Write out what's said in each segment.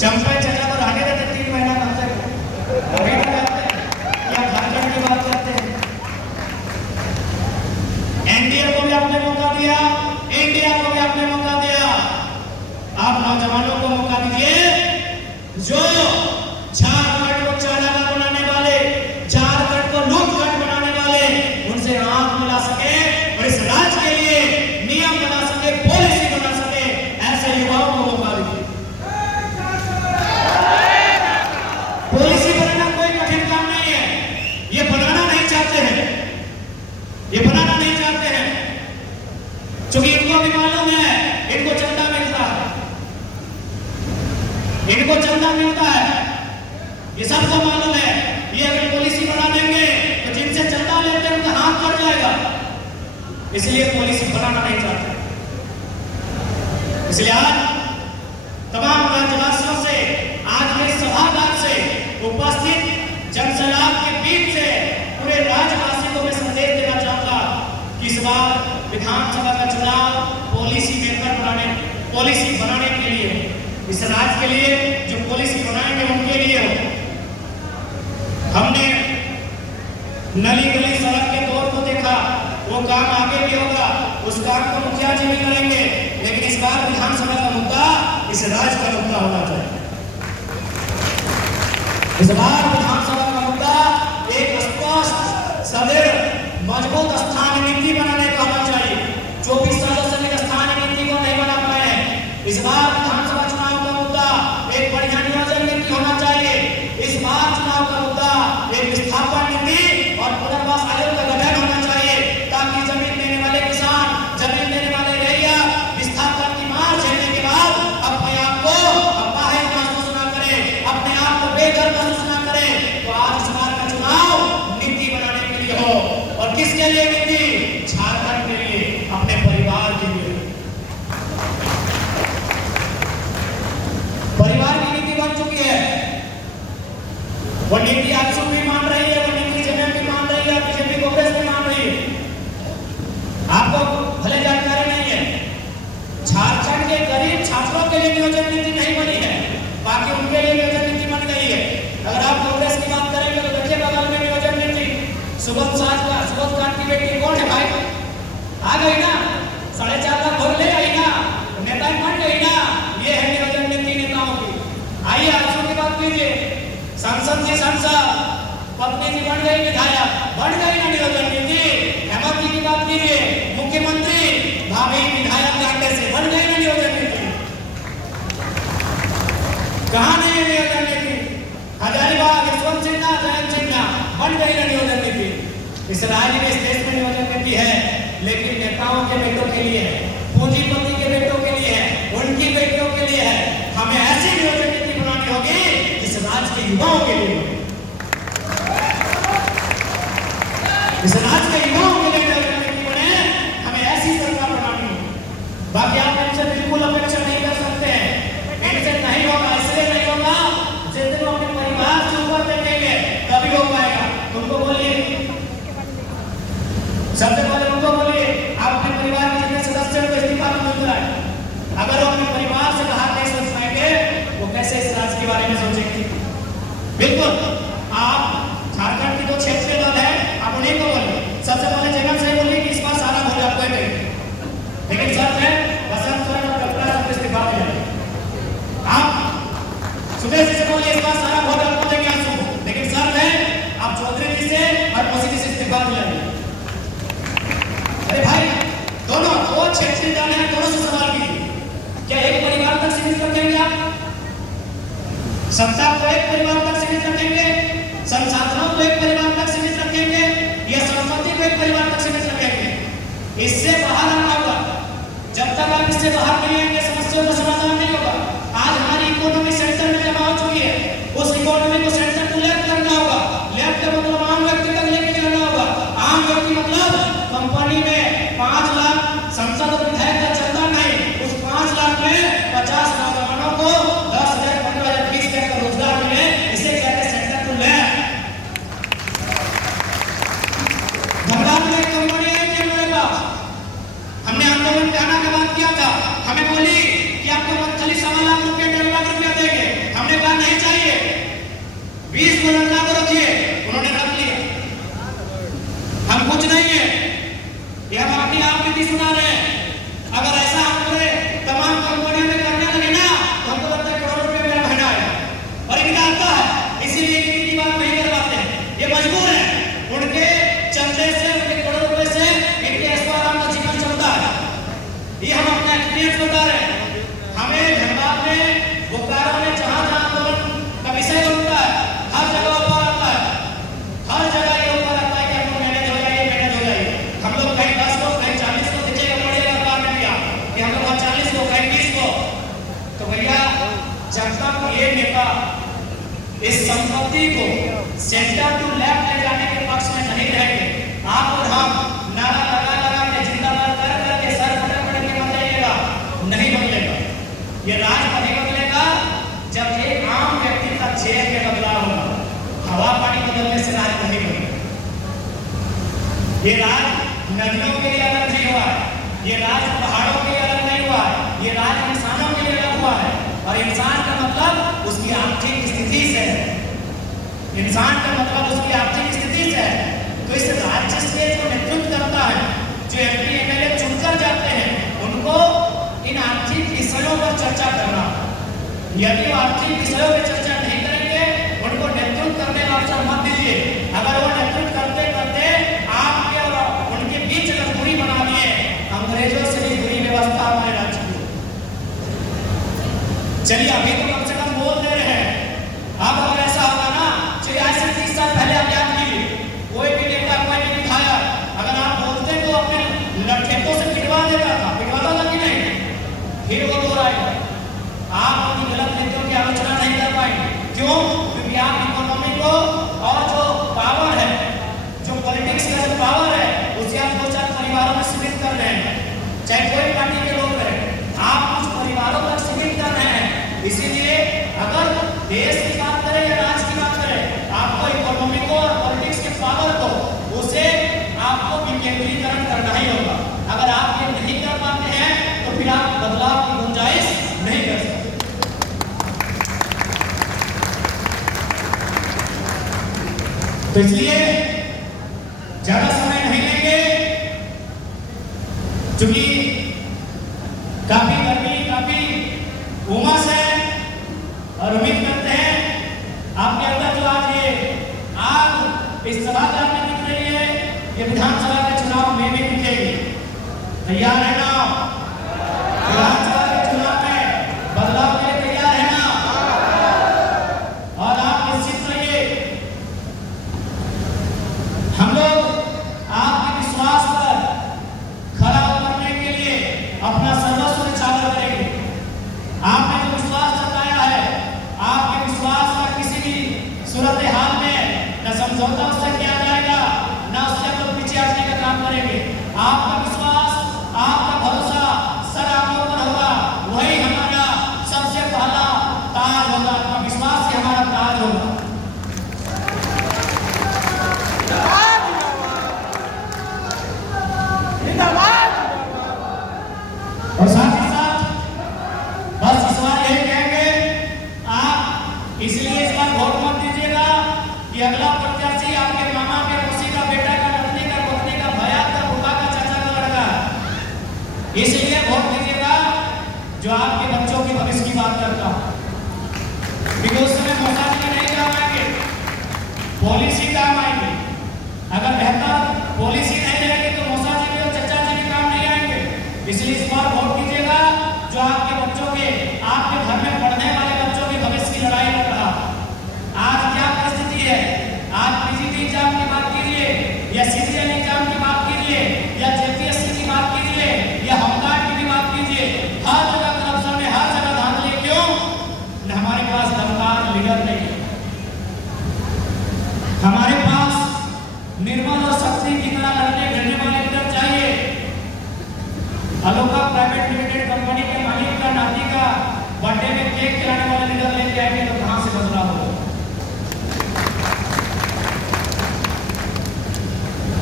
चंपा चचा को आगे देते 3 महीना कम से कम अभी तक करते हैं या झारखंड की बात करते हैं। एनडीए को भी आपने मौका दिया, इंडिया को भी आपने मौका दिया। आप नौजवानों को मौका दीजिए जो झारखंड को चालाना बनाने वाले, झारखंड को लूटपाट बनाने वाले, उनसे आंख मिला सके और इस राज्य के लिए नियम बना सके, पॉलिसी बना सके, ऐसे युवाओं को मौका दीजिए। पॉलिसी बनाना कोई कठिन काम नहीं है, ये बनाना नहीं चाहते हैं, ये बनाना नहीं चाहते हैं क्योंकि इनको भी मालूम है इनको चंदा मिलता है, इनको चंदा मिलता है, ये सबको मालूम है। ये अगर पॉलिसी बना देंगे तो जिनसे चंदा लेते हैं उनका हाथ कट जाएगा, इसलिए पॉलिसी बनाना नहीं चाहते। इसलिए आज तमाम राज्यवासियों से, आज के सभागार से उपस्थित जनसैलाब के बीच से पूरे राज्यवासी को मैं संदेश देना चाहता कि इस बार विधानसभा का चुनाव पॉलिसी बनाने के लिए, इस राज्य के लिए जो पॉलिसी बनाएंगे उनके लिए हो। हमने नली गली सड़क के दौर को देखा, वो काम आगे भी होगा, उस काम को मुखिया जी भी करेंगे, लेकिन इस बार विधानसभा का मुद्दा इस राज्य का मुद्दा होना चाहिए। इस बार विधानसभा का मुद्दा एक स्पष्ट, सदृढ़, मजबूत स्थानीय नीति बनाने का होना चाहिए। 24 सालों से भी स्थानीय नीति को नहीं बना पाए। इस बार विधानसभा चुनाव का मुद्दा एक बढ़िया नियोजन नीति होना चाहिए। इस बार चुनाव का मुद्दा एक विस्थापन नीति और पुनर्वास आयोग का गठन होना चाहिए, ताकि जमीन देने वाले किसान, जमीन देने वाले रैया विस्थापन की मार झेलने के बाद अपने आप को अपाहिज महसूस न करें, अपने आप को बेघर महसूस न करें। तो आज इस बार का चुनाव नीति बनाने के लिए हो, और किसके लिए नीति? झारखंड के लिए, अपने परिवार के लिए। परिवार की नीति बन चुकी है, वो नीति आजसू भी मान रही है, वो नीति जेएमएम भी मान रही है, बीजेपी कांग्रेस भी मान रही है। आपको भले जानकारी नहीं है, झारखंड के गरीब छात्रों के लिए नियोजन नीति नहीं बनी है, बाकी उनके लिए नियोजन नीति बन गई है। अगर आप कांग्रेस की बात करेंगे तो देखिए बगल में नियोजन नीति, सुबोध खान की बेटी कौन है भाई? आ गई ना, 4.5 लाख भर ले आई ना, नेता बन गई ना। ये है नियोजन नीति नेताओं की। आइए आजसू की बात कीजिए, सांसद जी सांसद, पत्नी जी बन गई विधायक, बन गई ना नियोजन नीति। हेमंत जी की बात कीजिए, मुख्यमंत्री, भाभी विधायक कांटे से बन गई ना नियोजन नीति। कहां नहीं है नियोजन नीति? हजारीबाग, यशवंत सिन्हा, जयंत सिन्हा, बन गई ना नियोजन नीति। इस राज्य में, इस देश में नियोजन नीति है, लेकिन नेताओं के बेटों के लिए है, पूंजीपति के बेटों के लिए है, उनकी बेटियों के लिए है। हमें ऐसी नियोजन नीति बनानी होगी जिस राज्य के युवाओं के लिए, इस राज्य के युवाओं के लिए नियोजन नीति बने। हमें ऐसी सरकार बनानी होगी। बाकी आप इनसे बिल्कुल अपेक्षा नहीं कर सकते हैं, इनसे नहीं होगा। इसलिए नहीं होगा, जिस दिन वो अपने परिवार से ऊपर देखेंगे तभी हो पाएगा। उनको बोलिए, सबसे पहले उनको बोलिए, आप अपने परिवार के जितने सदस्य को इस्तीफा मिल रहा है, अगर वो अपने परिवार से बाहर नहीं सोच पाएंगे, वो कैसे इस राज्य के बारे में सोचेंगे? बिल्कुल, आप झारखंड की जो क्षेत्रीय दल है, आप उन्हीं को बोलिए। सबसे पहले जगन से बोलिए कि इस बार सारा भोज आपको ही देंगे, लेकिन शर्त है बसंत सोरेन और कल्पना सबको इस्तीफा मिलेगा। आप सुदेश जी से बोलिए इस बार सारा भोज आपको देंगे आंसू, लेकिन शर्त है आप चौधरी जी से और मसीह जी से इस्तीफा मिलेंगे। अरे भाई, दोनों दो क्षेत्रीय दल हैं, दोनों से सवाल कीजिए, क्या एक परिवार तक सीमित रखेंगे आप? सत्ता को एक परिवार तक सीमित रखेंगे? संसाधनों को एक परिवार तक सीमित रखेंगे? या संपत्ति को एक परिवार तक सीमित रखेंगे? इससे बाहर आना होगा। जब तक आप इससे बाहर नहीं आएंगे, समस्याओं का समाधान नहीं होगा। आज हमारी इकोनॉमी सेंटर में जमा हो चुकी है, उस इकोनॉमी को सेंटर टू लेफ्ट करना होगा। लेफ्ट का मतलब आम व्यक्ति तक लेके जाना होगा। आम व्यक्ति मतलब कंपनी में 5 लाख संसद और विधायक का चंदा नहीं, उस 5 लाख में 50 नौजवानों को 10,000, 15,000, 20,000 का रोजगार मिले। इसे कहते हैं सेंटर टू लेफ्ट। धनबाद में एक कंपनी है कि हमारे पास, हमने आंदोलन के आना के बाद किया था, हमें बोली कि आपको मंथली 1.25 लाख रुपया, 1.5 लाख रुपया देंगे। राजनीति सुना रहे हैं। अगर ऐसा हम पूरे तमाम कंपनियों में करने लगे ना तो हमको लगता है करोड़ों रुपए मेरा भंडार है और इनका आता है, इसीलिए इनकी बात नहीं करवाते हैं। ये मजबूर है, उनके चंदे से उनके करोड़ों रुपए से इनके ऐश्वर्य का जीवन चलता है। ये हम अपना एक्सपीरियंस बता रहे हैं। हमें धनबाद में, बोकारो में जहां जहां आंदोलन का विषय बनता है हर जगह ऊपर आता है, हर जगह ये ऊपर आता है कि हम लोग मैनेज हो जाइए। हम लोग कहीं 10 लोग कहीं 40 लोग दिखेगा पड़ेगा अखबार में दिया कि हम लोग 40 लोग कहीं 20 लोग। तो भैया जब तक ये नेता इस संपत्ति को सेंटर टू लेफ्ट ले जाने के पक्ष में नहीं रहेंगे, आप और हम नारा लगा के जिंदाबाद कर करके सर पटक के मत जाइएगा, नहीं बदलेगा। ये राज तभी बदलेगा जब एक आम व्यक्ति का चेहरे में बदलाव होगा। हवा पानी बदलने से राज नहीं बनेगा। ये राज नदियों के लिए अलग नहीं हुआ है, ये राज पहाड़ों के लिए अलग नहीं हुआ है, ये राज इंसानों के लिए अलग हुआ है। और इंसान का मतलब उसकी आर्थिक स्थिति से है, इंसान का मतलब उसकी आर्थिक स्थिति से है। तो इस राज्य से जो नेतृत्व करता है, जो एमपी एमएलए चुनकर जाते हैं, उनको इन आर्थिक विषयों पर चर्चा करना। यदि वो आर्थिक विषयों पर चर्चा नहीं करेंगे, उनको नेतृत्व करने का अवसर मत दीजिए। अगर वो नेतृत्व करते करते आपके और उनके बीच अगर दूरी बना दिए, अंग्रेजों से भी बुरी व्यवस्था हमारे राज्य की। चलिए अभी तो कम से कम बोल दे रहे हैं। अब अगर ऐसा होगा ना, चलिए आज से 30 साल पहले आप याद कीजिए, कोई भी नेता कोई भी विधायक अगर आप बोलते तो अपने लठेतों से पिटवा देता था, पिटवाता था कि नहीं? फिर वो बोल रहा है आप अपनी गलत नीतियों की आलोचना नहीं कर पाएंगे। क्यों? क्योंकि आप इकोनॉमी को और जो पावर है, जो पॉलिटिक्स का जो पावर है, उसे आप 2-4 परिवारों में सीमित कर रहे हैं। चाहे कोई पार्टी के लोग रहे, आप कुछ परिवारों तक सीमित कर रहे हैं। इसीलिए अगर देश की बात करें या राज्य की बात करें, आपको इकोनॉमी को और पॉलिटिक्स के पावर को उसे आपको विकेंद्रीकरण करना ही होगा। अगर आप ये नहीं कर पाते हैं तो फिर आप बदलाव की गुंजाइश नहीं कर सकते। तो इसलिए ज्यादा समय नहीं लेंगे, क्योंकि काफी गर्मी, काफी उमस है और उम्मीद करते हैं आपके अंदर जो आज ये आग इस सभागार में दिख रही है, ये विधानसभा के चुनाव में भी दिखेगी। तैयार है ना? विधानसभा के चुनाव में बदलाव के लिए तैयार है ना? और आप निश्चित रहिए, हम लोग आपके विश्वास पर खरा उतरने के लिए अपना सर्वस्व निछावर करेंगे। आपने जो विश्वास जताया है, आपके विश्वास का किसी भी सूरत हाल में न समझौता उससे किया जाएगा, न उससे हम लोग पीछे हटने का काम करेंगे। आपका विश्वास, आपका भरोसा सर आंखों पर होगा, वही हमारा सबसे पहला ताज होगा। आपका विश्वास ही हमारा ताज होगा। और साथ ही साथ बस इस बार यही कहेंगे, आप इसलिए इस बार वोट मत दीजिएगा कि अगला प्रत्याशी आपके मामा के मौसी का बेटा का पत्नी का पत्नी का भैया का फूफा का चाचा का लड़का। इसलिए वोट दीजिएगा जो आपके बच्चों के भविष्य की बात करता है, क्योंकि उस समय मौका जी नहीं काम आएंगे, पॉलिसी काम आएंगे। अगर बेहतर पॉलिसी नहीं रहेगी तो मौसा जी के और चचा जी के काम नहीं आएंगे। इसलिए इस बार वोट कीजिएगा जो आपके बच्चों के, आपके घर में पढ़ने वाले बच्चों के भविष्य की लड़ाई लड़ रहा। आज क्या परिस्थिति है? आज पीजीटी एग्जाम की बात कीजिए या सीजीएल एग्जाम की बात कीजिए या जेपीएससी की बात कीजिए या होमगार्ड की भी बात कीजिए, हर जगह करप्शन है, हर जगह धांधली। क्यों? न हमारे पास दमदार लीडर नहीं है, हमारे पास निर्मल और शक्ति की तरह लड़ने भिड़ने वाले लीडर चाहिए। अलोका प्राइवेट लिमिटेड कंपनी के मालिक का नाती का बर्थडे में केक खिलाने वाला लीडर लेके आएंगे तो कहां से बदलाव होगा?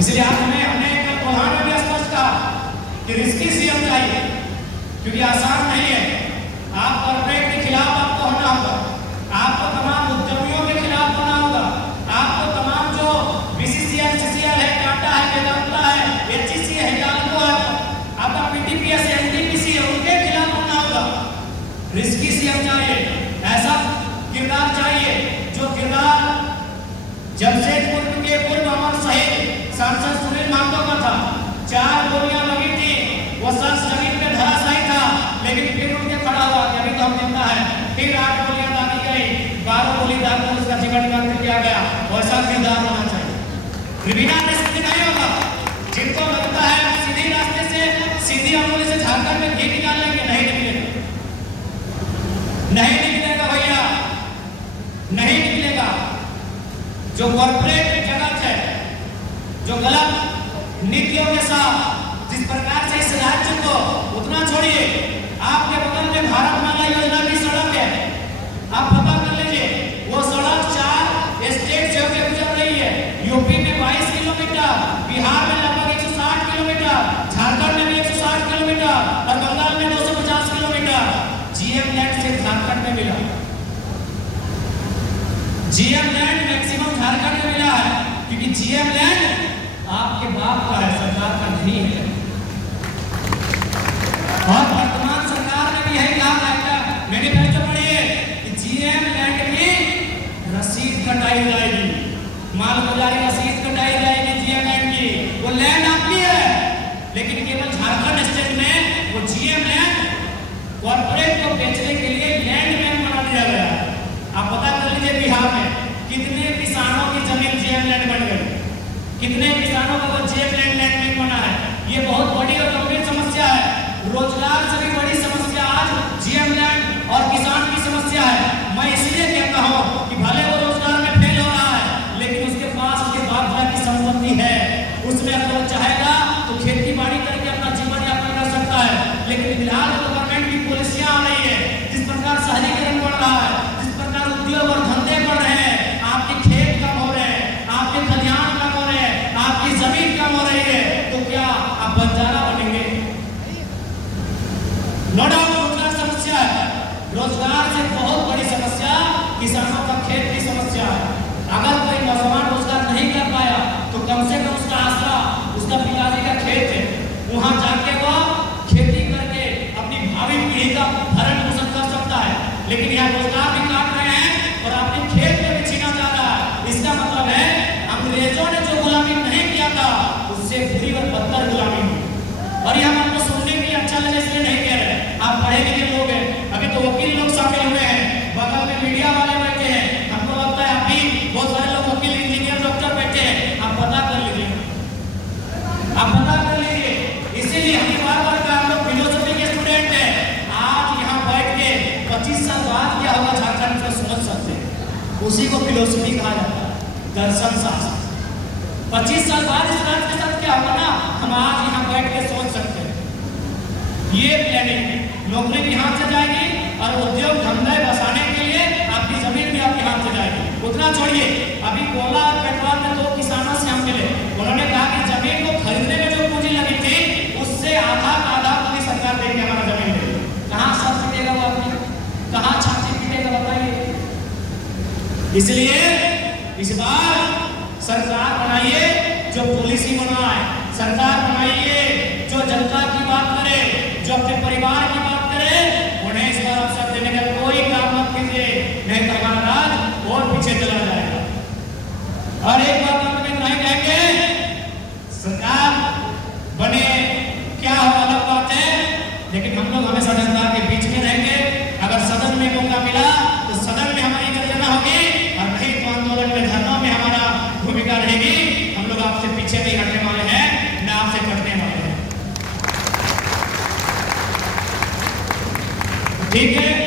इसलिए आज हमने कल कोल्हान में भी स्पष्ट कहा कि रिस्की सीएम चाहिए, क्योंकि आसान नहीं है। आप कॉर्पोरेट के खिलाफ आपको होना होगा, आपको तमाम उद्यमियों के खिलाफ होना होगा, आपको तमाम जो बीसीसीएल, सीसीएल है, टाटा है, वेदांता है, एचईसी है, हिंडाल्को है, फिर 8 गोलियां दागी गई, 12 गोली दागकर उसका जीवन का अंत किया गया। वैसा किरदार होना चाहिए। बिना रिस्क नहीं होगा। जिनको लगता है सीधी रास्ते से सीधी अमूल्य से झारखंड में घी निकाल लेंगे, नहीं निकलेगा, नहीं निकलेगा भैया, नहीं निकलेगा। जो कॉर्पोरेट जगत है, जो गलत नीतियों के साथ जिस प्रकार से इस राज्य को, उतना छोड़िए, आपके बगल में भारतमाला योजना की सड़क है, आप पता कर लीजिए, वो सड़क 4 स्टेट से होकर गुजर रही है। यूपी में 22 किलोमीटर, बिहार में लगभग 160 किलोमीटर, झारखंड में भी 160 किलोमीटर और बंगाल में 250 किलोमीटर। जीएम लैंड से झारखंड में मिला, जीएम लैंड मैक्सिमम झारखंड में मिला है, क्योंकि जीएम लैंड आपके बाप का है, सरकार का नहीं है। और वर्तमान सरकार ने भी यही कहा है, मैनिफेस्टो पढ़िए कि जीएम लैंड की रसीद कटाई जाएगी, मालगुजारी रसीद कटाई जाएगी जीएम लैंड की। वो लैंड आपकी है, लेकिन केवल झारखंड स्टेट में वो जीएम लैंड कॉर्पोरेट को बेचने के लिए लैंड बैंक बना दिया गया है। आप पता कर लीजिए बिहार में कितने किसानों की जमीन जीएम लैंड बन गई, कितने किसानों का वो जीएम लैंड बैंक बना है। ये बहुत बड़ी और गंभीर समस्या है। रोजगार से भी बड़ी समस्या आज जीएम लैंड और किसान की समस्या है। मैं इसलिए कहता हूं कि भले वो रोजगार में फेल हो रहा है, लेकिन उसके पास उसके बाप की संपत्ति है, उसमें अगर वो चाहेगा तो खेती बाड़ी करके अपना जीवन यापन कर सकता है। लेकिन फिलहाल गवर्नमेंट की पॉलिसियां आ रही है, जिस प्रकार शहरीकरण बढ़ रहा है, जिस प्रकार उद्योग और धंधे बढ़ रहे हैं, आपके खेत कम हो रहे हैं, आपके खलिहान कम हो रहे हैं, आपकी जमीन कम हो रही है, तो क्या आप बंजारा बनेंगे? नो डाउट रोजगार समस्या है, रोजगार से बहुत बड़ी समस्या किसानों का खेत की समस्या है। अगर कोई नौजवान रोजगार नहीं कर पाया तो कम से कम उसका आसरा उसका पिताजी का खेत है, वहां जाके वो खेती करके अपनी भावी पीढ़ी का भरण पोषण कर सकता है। लेकिन यहाँ रोजगार भी काट रहे हैं और अपने खेत में भी छीना जा रहा है। इसका मतलब है अंग्रेजों ने जो गुलामी नहीं किया था, उससे बुरी और बदतर गुलामी हुई। और यह हमको सुनने के लिए अच्छा लगे इसलिए नहीं कह रहे, आप पढ़े लिखे लोग हैं, अभी तो वकील लोग शामिल हुए हैं, बगल में मीडिया वाले बैठे हैं, हमको लगता है अभी बहुत सारे लोग वकील, इंजीनियर, डॉक्टर बैठे हैं। आप पता कर लीजिए, आप पता कर लीजिए। इसीलिए हम बार-बार का हम लोग फिलोसफी के स्टूडेंट हैं। आज यहाँ बैठ के 25 साल बाद क्या होगा झारखंड में सोच सकते हैं, उसी को फिलोसफी कहा जाता है, दर्शन शास्त्र। 25 साल बाद इस राज्य के साथ क्या होगा ना, हम आज यहाँ बैठ के सोच सकते हैं। ये प्लानिंग नौकरी भी हाथ से जाएगी और उद्योग धंधे बसाने के लिए आपकी जमीन भी आपके हाथ से जाएगी। उतना छोड़िए, अभी कोला और पेट्रोल में 2 किसानों से हम मिले, उन्होंने कहा कि जमीन को खरीदने में जो पूंजी लगी थी उससे आधा का आधा पूरी सरकार देगी, हमारा जमीन दे। कहाँ सर पिटेगा वो आदमी, कहाँ छाती पिटेगा बताइए। इसलिए इस बार सरकार बनाइए जो पॉलिसी बनाए, सरकार बनाइए जो जनता की बात करे, जो अपने परिवार की बात करे। उन्हें इस बार अवसर देने का कोई काम मत कीजिए, नहीं तो हमारा राज और पीछे चला जाएगा। और एक बात हम तुम्हें नहीं कहेंगे, सरकार बने क्या हो अलग बात है, लेकिन हम लोग हमेशा जनता के बीच में रहेंगे। अगर सदन में मौका मिला तो सदन में हमारी गर्जना होगी, और नहीं तो आंदोलन में, धरनों में हमारा भूमिका रहेगी। हम लोग आपसे पीछे नहीं हटने वाले हैं, न आपसे कटने वाले हैं, ठीक है।